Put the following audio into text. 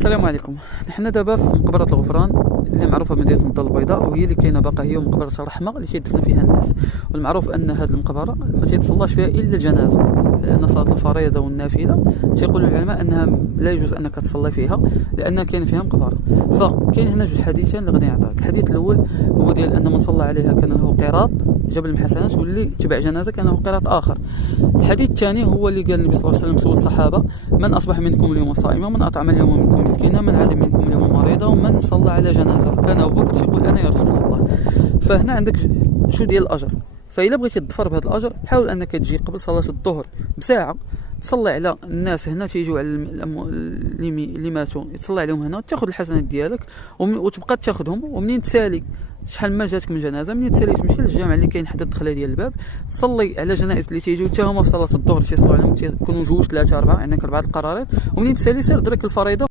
السلام عليكم. نحن دابا في مقبرة الغفران اللي معروفة بمدينة الدار البيضاء، وهي اللي كاينه باقا هي مقبرة الرحمة اللي كيدفن فيها الناس. والمعروف ان هذه المقبرة ما تيتصلاش فيها الا الجنازة، لان صلاة الفريضة والنافلة تيقول العلماء انها لا يجوز انك تصلي فيها لان كاين فيها مقبرة. فكاين هنا جوج حديثين اللي غادي نعطيك. الحديث الاول هو ديال ان من صلى عليها كان له قيراط جبل الحسنات، واللي تبع جنازة كان له قيراط اخر. الحديث الثاني هو اللي قال النبي صلى الله عليه وسلم سول الصحابة: من اصبح منكم اليوم صائما، من اطعم اليوم منكم مسكينا، من عاد منكم اليوم مريضا، ومن صلى على جنازة. كان ابو بكر يقول: انا يا رسول الله. فهنا عندك شو ديال الاجر. فإلا بغيتي تظفر بهذا الاجر، حاول انك تجي قبل صلاه الظهر بساعه، تصلي على الناس هنا تيجيو على اللي ماتوا، تصلي عليهم هنا، تاخذ الحسنات ديالك وتبقى تاخذهم. ومنين تسالي شحال ما جاتك من جنازه، منين تسالي تمشي للجامع اللي كاين حدا الدخله ديال الباب، تصلي على جنائز اللي تيجيو حتى هما في صلاه الظهر، تيصلوا عليهم، تيكونوا جوج ثلاثه اربعه، عندك 4 القرارات. ومنين تسالي سير درك الفريضه.